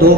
2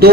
2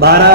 12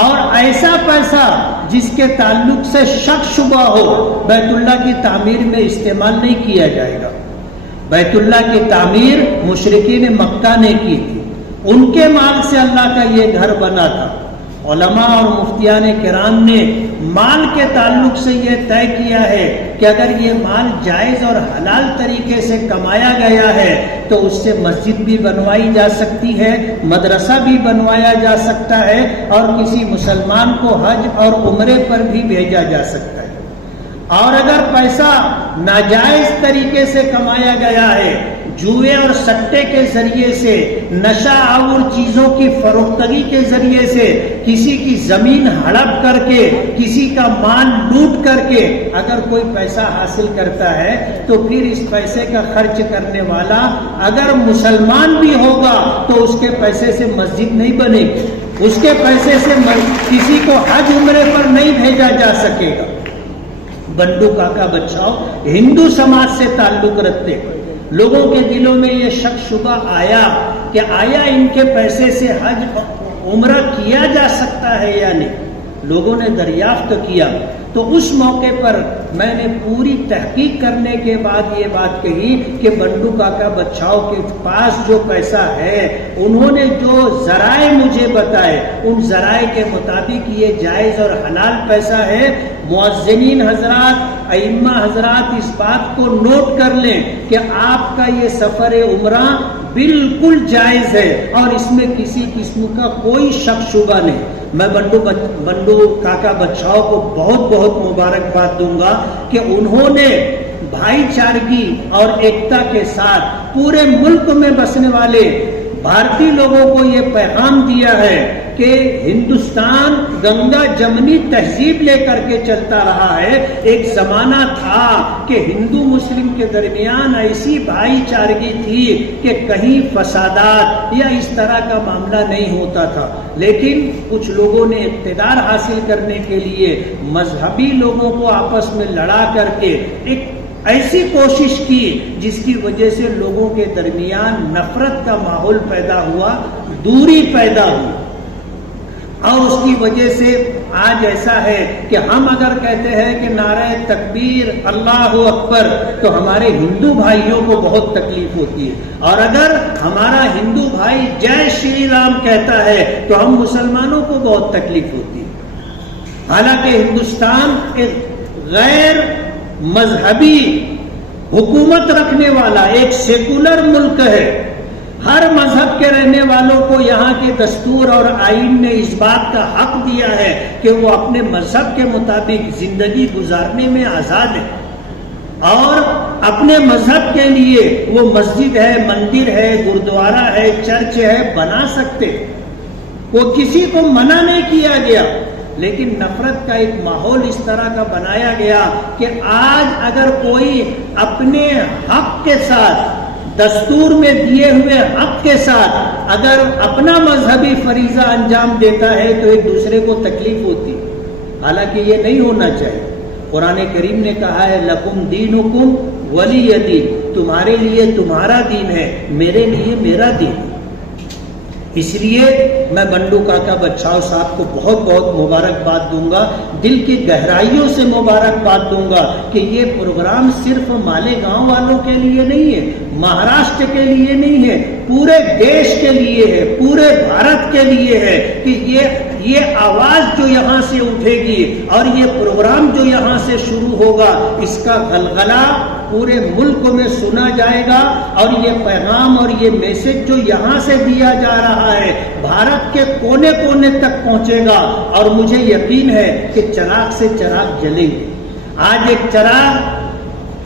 اور ایسا پیسہ جس کے تعلق سے شک شبہ ہو بیت اللہ کی تعمیر میں استعمال نہیں کیا جائے گا۔ بیت اللہ کی تعمیر مشرکین مکہ نے کی تھی، ان کے مال سے اللہ کا یہ گھر بنا تھا۔ علماء اور مفتیان کرام نے مال کے تعلق سے یہ طے کیا ہے کہ اگر یہ مال جائز اور حلال طریقے سے کمایا گیا ہے تو اس سے مسجد بھی بنوائی جا سکتی ہے، مدرسہ بھی بنوایا جا سکتا ہے، اور کسی مسلمان کو حج اور عمرے پر بھی بھیجا جا سکتا ہے۔ اور اگر پیسہ ناجائز طریقے سے کمایا گیا ہے، جوئے اور سٹے کے ذریعے سے، نشہ آور چیزوں کی فروختگی کے ذریعے سے، کسی کی زمین ہڑپ کر کے، کسی کا مال لوٹ کر کے اگر کوئی پیسہ حاصل کرتا ہے تو پھر اس پیسے کا خرچ کرنے والا اگر مسلمان بھی ہوگا تو اس کے پیسے سے مسجد نہیں بنے گی، اس کے پیسے سے کسی کو حج عمرے پر نہیں بھیجا جا سکے گا۔ بنڈو کاکا بچاؤ ہندو سماج سے تعلق رکھتے لوگوں کے دلوں میں یہ شک شبہ آیا کہ آیا ان کے پیسے سے حج عمرہ کیا جا سکتا ہے یا نہیں، لوگوں نے دریافت کیا تو اس موقع پر میں نے پوری تحقیق کرنے کے بعد یہ بات کہی کہ بنڈو کاکا بچاؤ کے پاس جو پیسہ ہے، انہوں نے جو ذرائع مجھے بتائے ان ذرائع کے مطابق یہ جائز اور حلال پیسہ ہے۔ مؤذنین حضرات، ائمہ حضرات اس بات کو نوٹ کر لیں کہ آپ کا یہ سفر عمرہ بالکل جائز ہے اور اس میں کسی قسم کا کوئی شک شبہ نہیں۔ میں بنڈو کاکا بچاؤ کو بہت بہت مبارکباد دوں گا کہ انہوں نے بھائی چارگی اور ایکتا کے ساتھ پورے ملک میں بسنے والے بھارتی لوگوں کو یہ پیغام دیا ہے کہ ہندوستان گنگا جمنی تہذیب لے کر کے چلتا رہا ہے۔ ایک زمانہ تھا کہ ہندو مسلم کے درمیان ایسی بھائی چارگی تھی کہ کہیں فسادات یا اس طرح کا معاملہ نہیں ہوتا تھا، لیکن کچھ لوگوں نے اقتدار حاصل کرنے کے لیے مذہبی لوگوں کو آپس میں لڑا کر کے ایک ایسی کوشش کی جس کی وجہ سے لوگوں کے درمیان نفرت کا ماحول پیدا ہوا، دوری پیدا ہوئی، اور اس کی وجہ سے آج ایسا ہے کہ ہم اگر کہتے ہیں کہ نعرہ تکبیر اللہ اکبر تو ہمارے ہندو بھائیوں کو بہت تکلیف ہوتی ہے، اور اگر ہمارا ہندو بھائی جے شری رام کہتا ہے تو ہم مسلمانوں کو بہت تکلیف ہوتی ہے۔ حالانکہ ہندوستان ایک غیر مذہبی حکومت رکھنے والا ایک سیکولر ملک ہے، ہر مذہب کے رہنے والوں کو یہاں کے دستور اور آئین نے اس بات کا حق دیا ہے کہ وہ اپنے مذہب کے مطابق زندگی گزارنے میں آزاد ہے، اور اپنے مذہب کے لیے وہ مسجد ہے، مندر ہے، گردوارہ ہے، چرچ ہے بنا سکتے، وہ کسی کو منع نہیں کیا گیا۔ لیکن نفرت کا ایک ماحول اس طرح کا بنایا گیا کہ آج اگر کوئی اپنے حق کے ساتھ، دستور میں دیے ہوئے حق کے ساتھ اگر اپنا مذہبی فریضہ انجام دیتا ہے تو ایک دوسرے کو تکلیف ہوتی، حالانکہ یہ نہیں ہونا چاہیے۔ قرآن کریم نے کہا ہے لکم دینکم ولی دین، تمہارے لیے تمہارا دین ہے، میرے لیے میرا دین ہے۔ اس لیے میں بنڈو کاکا بچاؤ صاحب کو بہت بہت مبارکباد دوں گا، دل کی گہرائیوں سے مبارکباد دوں گا کہ یہ پروگرام صرف مالیگاؤں والوں کے لیے نہیں ہے، مہاراشٹر کے لیے نہیں ہے، پورے دیش کے لیے ہے، پورے بھارت کے لیے ہے کہ یہ آواز جو یہاں سے اٹھے گی اور یہ پروگرام جو یہاں سے شروع ہوگا اس کا غلغلہ پورے ملک میں سنا جائے گا، اور یہ پیغام اور یہ میسج جو یہاں سے دیا جا رہا ہے بھارت کے کونے کونے تک پہنچے گا، اور مجھے یقین ہے کہ چراغ سے چراغ جلیں گے۔ آج ایک چراغ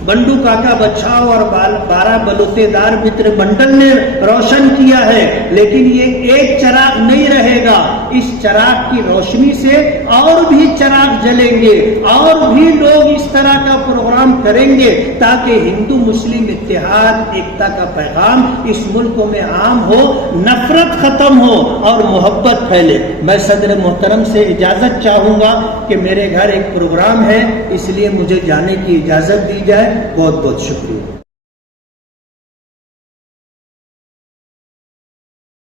بنڈو کاکا بچاؤ اور 12 بلوتے دار متر منڈل نے روشن کیا ہے، لیکن یہ ایک چراغ نہیں رہے گا، اس چراغ کی روشنی سے اور بھی چراغ جلیں گے، اور بھی لوگ اس طرح کا پروگرام کریں گے تاکہ ہندو مسلم اتحاد ایکتا کا پیغام اس ملک میں عام ہو، نفرت ختم ہو اور محبت پھیلے۔ میں صدر محترم سے اجازت چاہوں گا کہ میرے گھر ایک پروگرام ہے، اس لیے مجھے جانے کی اجازت دی جائے۔ بہت بہت شکریہ۔